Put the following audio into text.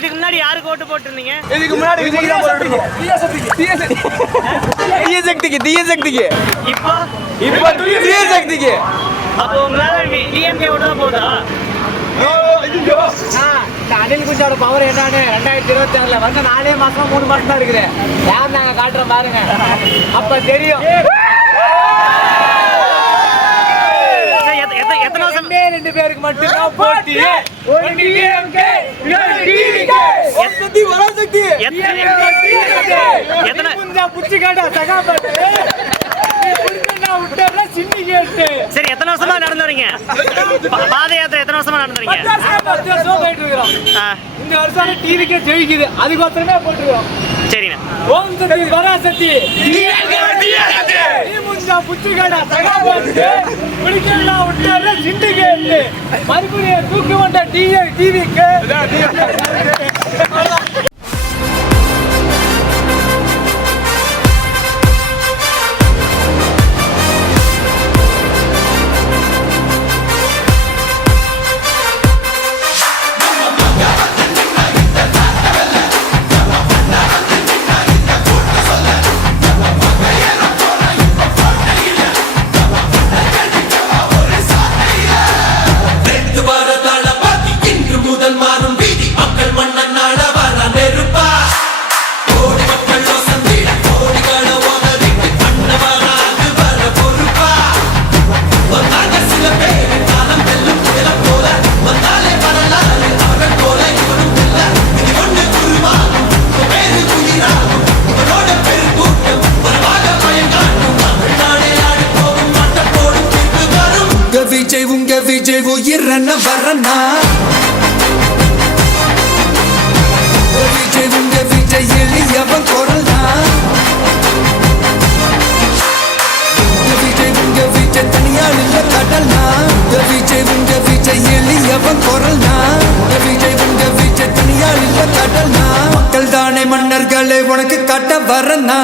இதுக்கு முன்னாடி யாருக்கு ஓட்டு போட்டுருந்தீங்க? இதுக்கு முன்னாடி விஜய் தான் போட்டுருக்கோம். தீய சக்திக்கு. இப்போ தீய சக்திக்கு. அப்போ உங்களால டிஎம்கே ஓட்டு தான் போதா? அனில் குஞ்சோட பவர் என்னன்னு 2026ல வந்து 4 மாசமா 3 மாசம் தான் இருக்குது. யார் நாங்க காட்டுறோம் பாருங்க, அப்ப தெரியும். எத்தனை வருஷம்? 2 பேருக்கு மட்டும்தான் போட்டி. சரி, எத்தனை வருஷமா நடந்து வரீங்க? பாத யாத்திரை எத்தனை வருஷமா நடந்து வரீங்க? 10 வருஷமா போயிட்டு இருக்கிறோம். இந்த வருஷம் டிவிக்கே ஜெயிக்குது, அதுக்கோசரமே போட்டுருக்கோம். சரிண்ணா. ஓம் சக்தி பராசக்தி மறுபடியும் தூக்கி வந்த டிவிக்கு விஜய் உயிரன வரனா விஜய் எளியவன் குரல்னா விஜய் தனியால் இல்ல கடல்னா விஜய் எளியவன் குரல்னா விஜய் தனியால் இல்ல கடல்னா மக்கள் தானே மன்னர்களே உனக்கு காட்ட வரனா